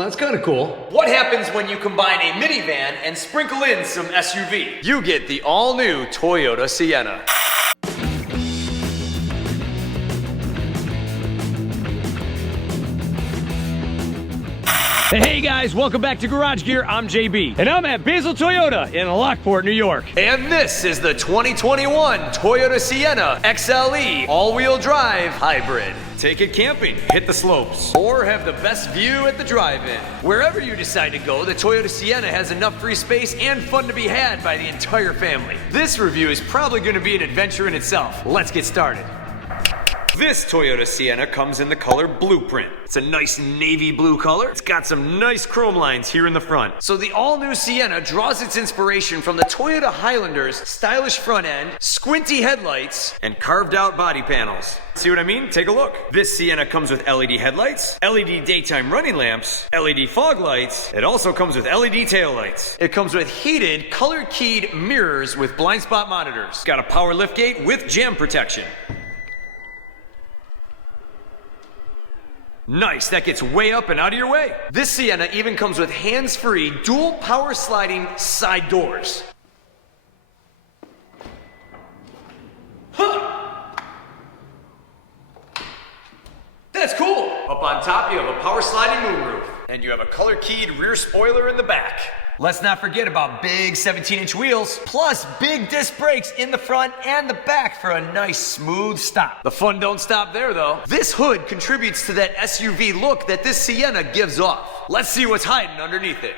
Well, that's kind of cool. What happens when you combine a minivan and sprinkle in some SUV? You get the all-new Toyota Sienna. Hey guys, welcome back to Garage Gear. I'm JB, and I'm at Basil Toyota in Lockport, New York. And this is the 2021 Toyota Sienna XLE all-wheel drive hybrid. Take it camping, hit the slopes, or have the best view at the drive-in. Wherever you decide to go, the Toyota Sienna has enough free space and fun to be had by the entire family. This review is probably going to be an adventure in itself. Let's get started. This Toyota Sienna comes in the color Blueprint. It's a nice navy blue color. It's got some nice chrome lines here in the front. So the all-new Sienna draws its inspiration from the Toyota Highlander's stylish front end, squinty headlights, and carved out body panels. See what I mean? Take a look. This Sienna comes with LED headlights, LED daytime running lamps, LED fog lights. It also comes with LED taillights. It comes with heated, color-keyed mirrors with blind spot monitors. It's got a power liftgate with jam protection. Nice, that gets way up and out of your way. This Sienna even comes with hands-free, dual power sliding side doors. Huh! That's cool. Up on top, you have a power sliding moonroof. And you have a color-keyed rear spoiler in the back. Let's not forget about big 17-inch wheels, plus big disc brakes in the front and the back for a nice smooth stop. The fun don't stop there though. This hood contributes to that SUV look that this Sienna gives off. Let's see what's hiding underneath it.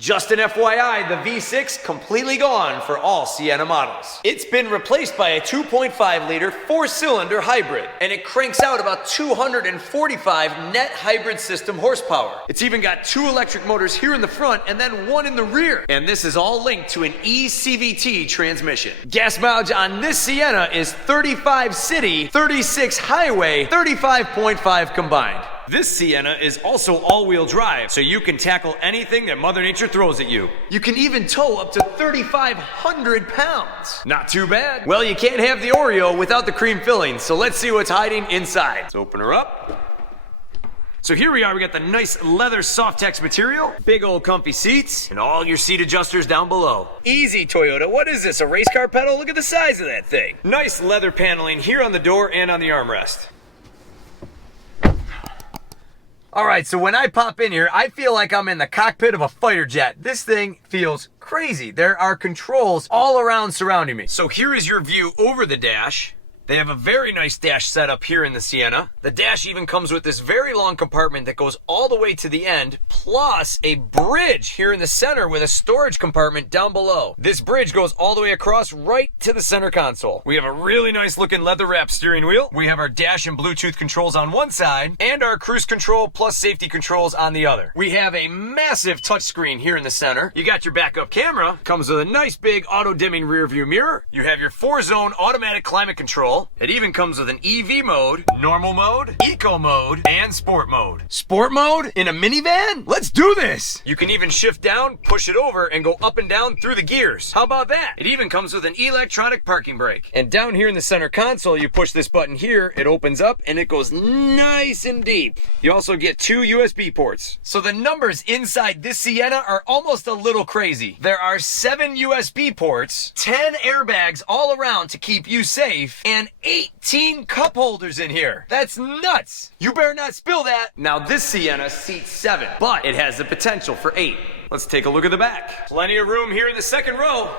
Just an FYI, the V6 completely gone for all Sienna models. It's been replaced by a 2.5-liter 4-cylinder hybrid, and it cranks out about 245 net hybrid system horsepower. It's even got 2 electric motors here in the front and then 1 in the rear. And this is all linked to an eCVT transmission. Gas mileage on this Sienna is 35 city, 36 highway, 35.5 combined. This Sienna is also all-wheel drive, so you can tackle anything that Mother Nature throws at you. You can even tow up to 3,500 pounds. Not too bad. Well, you can't have the Oreo without the cream filling, so let's see what's hiding inside. Let's open her up. So here we are, we got the nice leather Softex material, big old comfy seats, and all your seat adjusters down below. Easy, Toyota, what is this, a race car pedal? Look at the size of that thing. Nice leather paneling here on the door and on the armrest. All right, so when I pop in here, I feel like I'm in the cockpit of a fighter jet. This thing feels crazy. There are controls all around surrounding me. So here is your view over the dash. They have a very nice dash setup here in the Sienna. The dash even comes with this very long compartment that goes all the way to the end, plus a bridge here in the center with a storage compartment down below. This bridge goes all the way across right to the center console. We have a really nice looking leather wrap steering wheel. We have our dash and Bluetooth controls on one side, and our cruise control plus safety controls on the other. We have a massive touchscreen here in the center. You got your backup camera. Comes with a nice big auto dimming rear view mirror. You have your 4-zone automatic climate control. It even comes with an EV mode, normal mode, eco mode, and sport mode. Sport mode in a minivan? Let's do this! You can even shift down, push it over, and go up and down through the gears. How about that? It even comes with an electronic parking brake. And down here in the center console, you push this button here, it opens up, and it goes nice and deep. You also get 2 USB ports. So the numbers inside this Sienna are almost a little crazy. There are 7 USB ports, 10 airbags all around to keep you safe, and 18 cup holders in here. That's nuts. You better not spill that. Now this Sienna seats 7, but it has the potential for 8. Let's take a look at the back. Plenty of room here in the second row.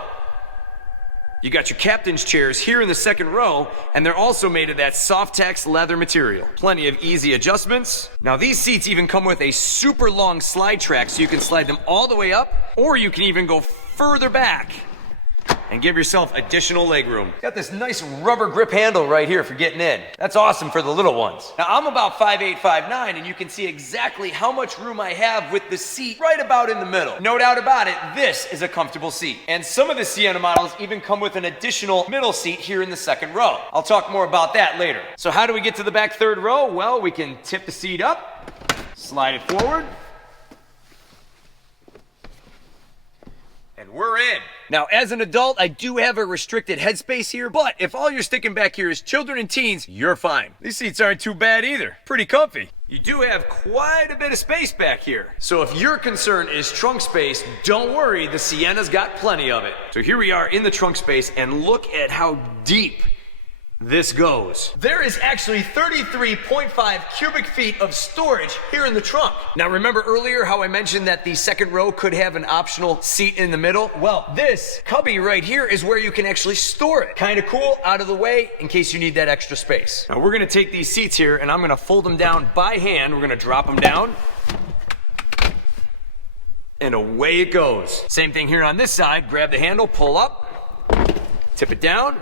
You got your captain's chairs here in the second row, and they're also made of that Softex leather material. Plenty of easy adjustments. Now these seats even come with a super long slide track, so you can slide them all the way up, or you can even go further back and give yourself additional leg room. Got this nice rubber grip handle right here for getting in. That's awesome for the little ones. Now I'm about 5'8", 5'9", and you can see exactly how much room I have with the seat right about in the middle. No doubt about it, this is a comfortable seat. And some of the Sienna models even come with an additional middle seat here in the second row. I'll talk more about that later. So how do we get to the back third row? Well, we can tip the seat up, slide it forward, and we're in. Now, as an adult, I do have a restricted headspace here, but if all you're sticking back here is children and teens, you're fine. These seats aren't too bad either. Pretty comfy. You do have quite a bit of space back here. So if your concern is trunk space, don't worry, the Sienna's got plenty of it. So here we are in the trunk space, and look at how deep this goes. There is actually 33.5 cubic feet of storage here in the trunk. Now remember earlier how I mentioned that the second row could have an optional seat in the middle? Well, this cubby right here is where you can actually store it. Kind of cool, out of the way, in case you need that extra space. Now we're gonna take these seats here and I'm gonna fold them down by hand. We're gonna drop them down. And away it goes. Same thing here on this side. Grab the handle, pull up, tip it down,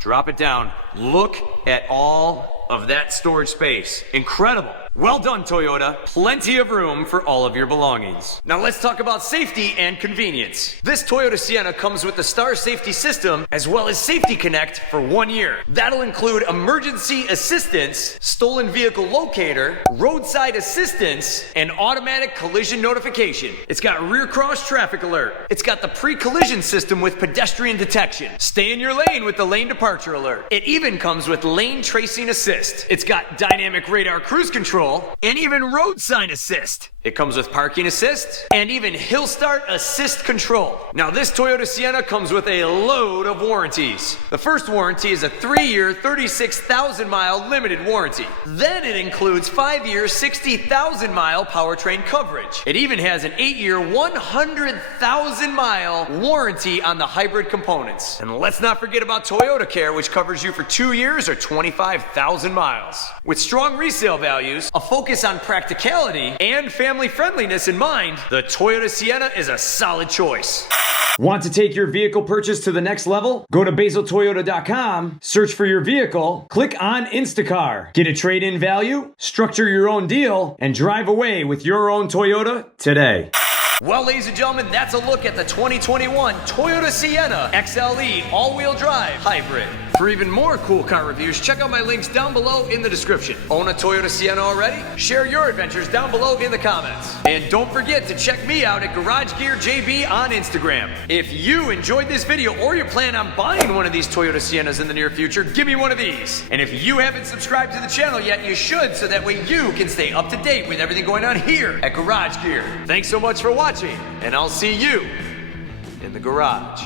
drop it down. Look at all of that storage space. Incredible. Well done, Toyota. Plenty of room for all of your belongings. Now let's talk about safety and convenience. This Toyota Sienna comes with the Star Safety System as well as Safety Connect for 1 year. That'll include emergency assistance, stolen vehicle locator, roadside assistance, and automatic collision notification. It's got rear cross traffic alert. It's got the pre-collision system with pedestrian detection. Stay in your lane with the lane departure alert. It even comes with lane tracing assist. It's got dynamic radar cruise control and even road sign assist. It comes with parking assist and even hill start assist control. Now this Toyota Sienna comes with a load of warranties. The first warranty is a 3-year, 36,000 mile limited warranty. Then it includes 5-year, 60,000 mile powertrain coverage. It even has an 8-year, 100,000 mile warranty on the hybrid components. And let's not forget about Toyota Care, which covers you for 2 years or 25,000 miles. With strong resale values, a focus on practicality, and family friendliness in mind, the Toyota Sienna is a solid choice. Want to take your vehicle purchase to the next level? Go to basiltoyota.com, search for your vehicle, click on Instacar, get a trade-in value, structure your own deal, and drive away with your own Toyota today. Well, ladies and gentlemen, that's a look at the 2021 Toyota Sienna XLE all-wheel drive hybrid. For even more cool car reviews, check out my links down below in the description. Own a Toyota Sienna already? Share your adventures down below in the comments. And don't forget to check me out at garagegearjb on Instagram. If you enjoyed this video or you plan on buying one of these Toyota Siennas in the near future, give me one of these. And if you haven't subscribed to the channel yet, you should, so that way you can stay up to date with everything going on here at Garage Gear. Thanks so much for watching, and I'll see you in the garage.